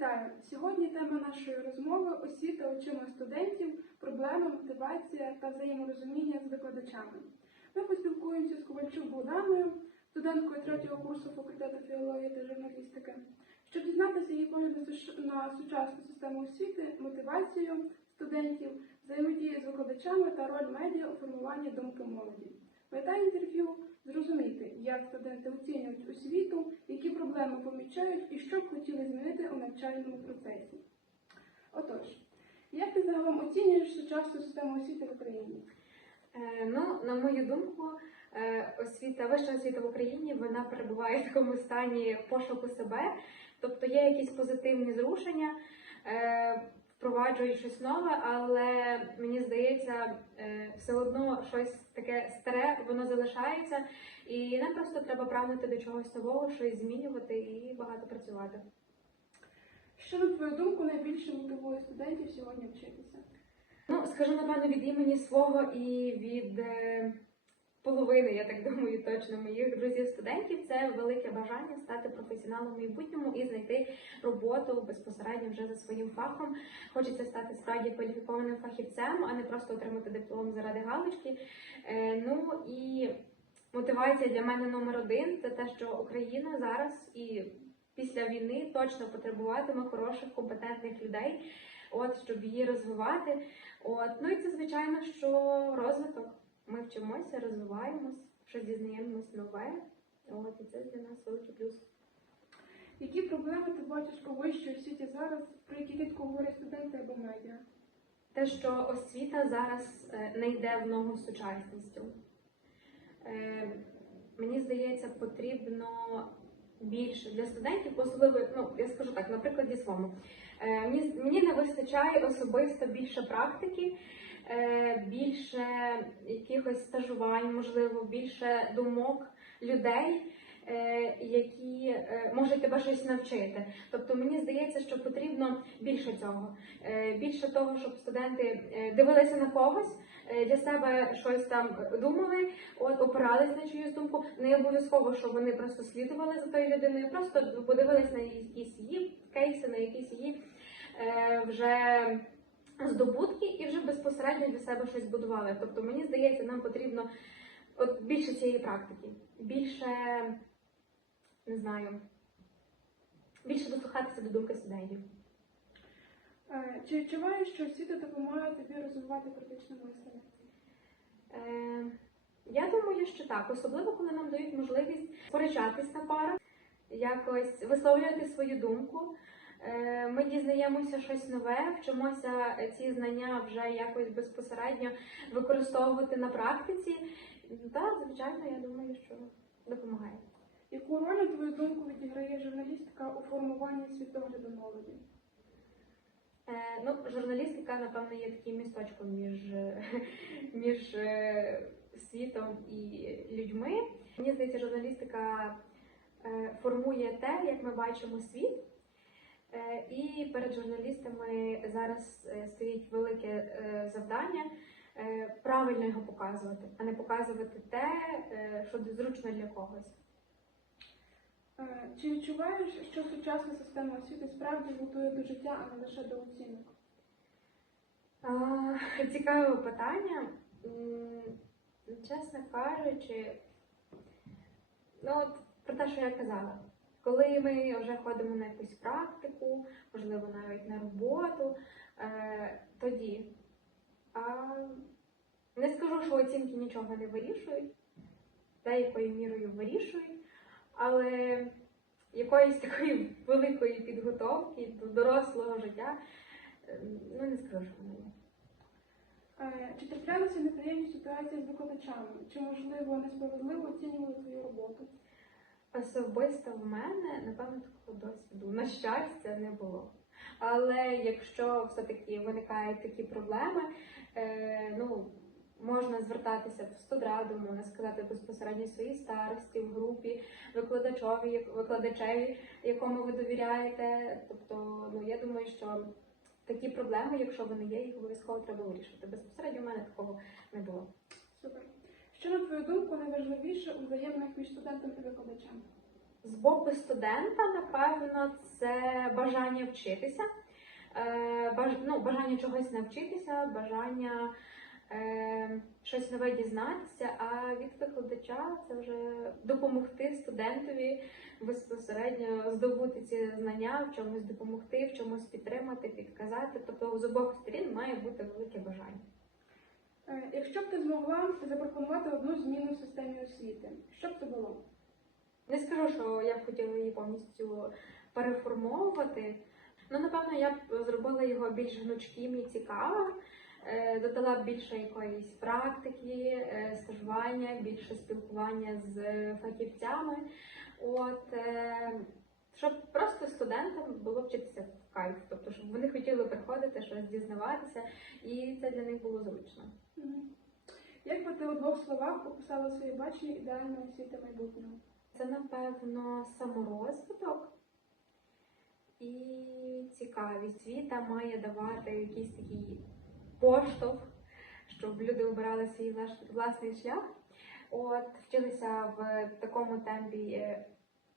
Вітаю! Сьогодні тема нашої розмови освіта очима студентів, проблеми, мотивація та взаєморозуміння з викладачами. Ми поспілкуємося з Ковальчук Богданою, студенткою третього курсу факультету філології та журналістики, щоб дізнатися її погляд на суш- на сучасну систему освіти, мотивацію студентів, взаємодію з викладачами та роль медіа у формуванні думки молоді. Мета інтерв'ю зрозуміти, як студенти оцінюють освіту, які проблеми помічають і що б хотіли змінити у навчальному процесі. Отож, як ти загалом оцінюєш сучасну систему освіти в Україні? Е, Ну, на мою думку, е, освіта, вища освіта в Україні вона перебуває в такому стані пошуку себе, тобто є якісь позитивні зрушення, е, впроваджують щось нове, але мені здається, е, все одно щось таке старе, воно залишається, і нам просто треба прагнути до чогось нового, щось змінювати і багато працювати. Що, на твою думку, найбільше мотивує студентів сьогодні вчитися? Ну, скажу, напевно, від імені свого і від е, половини, я так думаю, точно моїх друзів-студентів, це велике бажання стати професіоналом в майбутньому і знайти роботу безпосередньо вже за своїм фахом. Хочеться стати справді кваліфікованим фахівцем, а не просто отримати диплом заради галочки. Е, ну і мотивація для мене номер один це те, що Україна зараз і після війни точно потребуватиме хороших компетентних людей, от щоб її розвивати. От ну і це звичайно, що розвиток. Ми вчимося, розвиваємось, щось дізнаємось нове. От і це для нас великий плюс. Які проблеми ти бачиш у вищій освіті зараз, про які рідко говорять студенти або медіа? Те, що освіта зараз е, не йде в ногу з сучасністю. Е, Мені здається, потрібно більше для студентів, особливо, ну я скажу так, на прикладі своєму. Е, Мені, мені не вистачає особисто більше практики, більше якихось стажувань, можливо, більше думок людей, е, які е, можуть тебе щось навчити. Тобто мені здається, що потрібно більше цього, Е, більше того, щоб студенти е, дивилися на когось. е, Для себе щось там думали, от опирались на чиюсь думку. Не обов'язково, що вони просто слідували за тою людиною, просто подивились на якісь її кейси, на якісь її е, вже здобутки і вже безпосередньо для себе щось будували. Тобто, мені здається, нам потрібно от більше цієї практики, більше не знаю, більше дослухатися до думки студентів. Е, Чи відчуваєш, що освіта допомагає тобі розвивати критичне мислення? Е, я думаю, що так, особливо коли нам дають можливість сперечатись на парах, якось висловлювати свою думку. Е, Ми дізнаємося щось нове, вчимося ці знання вже якось безпосередньо використовувати на практиці. Так, звичайно, я думаю, що допомагає. Яку роль, твою думку, відіграє журналістика у формуванні світогляду молоді? Е, Ну, журналістика, напевно, є таким місточком між, між е, світом і людьми. Мені здається, журналістика е, формує те, як ми бачимо світ. Е, І перед журналістами зараз е, стоїть велике е, завдання правильно його показувати, а не показувати те, що зручно для когось. Чи відчуваєш, що сучасна система освіти справді готує до життя, а не лише до оцінок? Цікаве питання. Чесно кажучи, ну от про те, що я казала, коли ми вже ходимо на якусь практику, можливо, навіть на роботу, е, тоді. А не скажу, що оцінки нічого не вирішують, деякою мірою вирішують, але якоїсь такої великої підготовки до дорослого життя, е, ну не скажу, що вона. Е, Чи траплялися неприємні ситуації з викладачами? Чи, можливо, несправедливо оцінювали твою роботу? Особисто в мене, напевно, такого досвіду, на щастя, не було. Але якщо все-таки виникають такі проблеми, е, ну, можна звертатися в студраду, можна сказати безпосередньо своїй старості, в групі, викладачові, викладачеві, якому ви довіряєте. Тобто, ну, я думаю, що такі проблеми, якщо вони є, їх обов'язково треба вирішити. Безпосередньо в мене такого не було. Супер. Що, на твою думку, найважливіше у взаєминах між студентом і викладачем? З боку студента, напевно, це бажання вчитися, е, баж, ну, бажання чогось навчитися, бажання е, щось нове дізнатися, а від викладача це вже допомогти студентові безпосередньо здобути ці знання, в чомусь допомогти, в чомусь підтримати, підказати. Тобто з обох сторін має бути велике бажання. Е, Якщо б ти змогла запропонувати одну зміну в системі освіти, що б це було? Не скажу, що я б хотіла її повністю переформовувати. Ну, напевно, я б зробила його більш гнучким і цікавим, е, додала б більше якоїсь практики, е, стажування, більше спілкування з фахівцями. От, щоб просто студентам було вчитися кайф, тобто, щоб вони хотіли приходити, щось дізнаватися, і це для них було зручно. Мгм. Як би ти у двох словах описала своє бачення ідеальної освіти майбутнього? Це, напевно, саморозвиток і цікавість. Світа має давати якийсь такий поштовх, щоб люди обирали свій власний шлях. От, вчилися в такому темпі, е,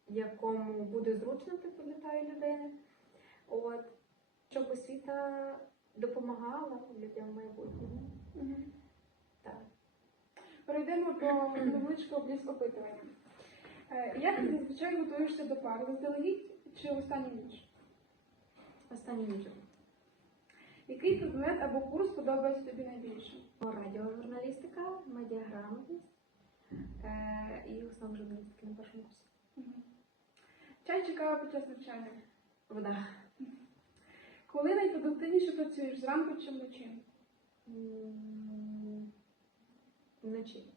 якому буде зручно типу, для тої людини. От, щоб освіта допомагала людям в майбутньому. Так. Перейдемо до невеличкого бліз опитування. Е, Як ти зазвичай готуєшся до пар? Заздалегідь чи останню ніч? Останній ніч. Який предмет або курс подобається тобі найбільше? Радіожурналістика, медіаграмотність е, і основи журналістики на першому курсі. Чай чи кава під час навчання? Вода. Коли найпродуктивніше працюєш зранку чи вночі? Вночі.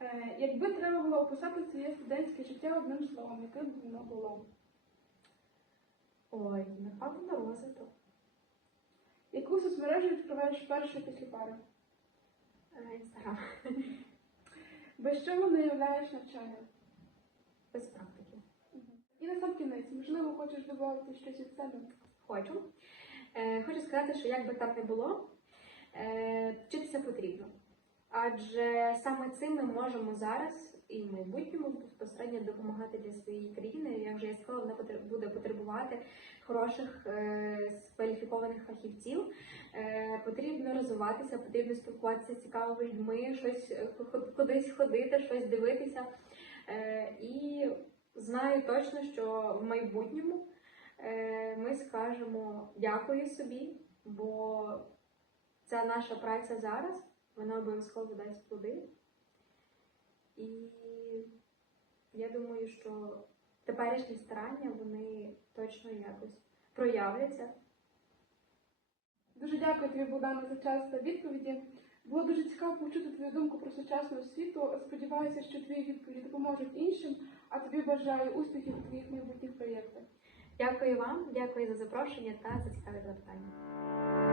Е, Якби треба було описати своє студентське життя одним словом, яке б воно було? Ой, напевно, розвиток. Яку соцмережу відкриваєш перше після пари? Е, Інстаграм. Без чого не уявляєш навчання? Без практики. І на сам кінець, можливо, хочеш додати щось від себе? Хочу. Е, хочу сказати, що як би там не було, е, вчитися потрібно. Адже саме цим ми можемо зараз і в майбутньому безпосередньо допомагати для своєї країни. Як вже я сказала, вона буде потребувати хороших е, кваліфікованих фахівців. Е, потрібно розвиватися, потрібно спілкуватися з цікавими людьми, щось е, кудись ходити, щось дивитися. Е, і знаю точно, що в майбутньому е, ми скажемо дякую собі, бо ця наша праця зараз, вона обов'язково дасть плоди. І я думаю, що теперішні старання вони точно якось проявляться. Дуже дякую тобі, Богдана, за час та відповіді. Було дуже цікаво почути твою думку про сучасну освіту. Сподіваюся, що твої відповіді допоможуть іншим, а тобі бажаю успіхів у твоїх майбутніх проєктах. Дякую вам, дякую за запрошення та за цікаві запитання.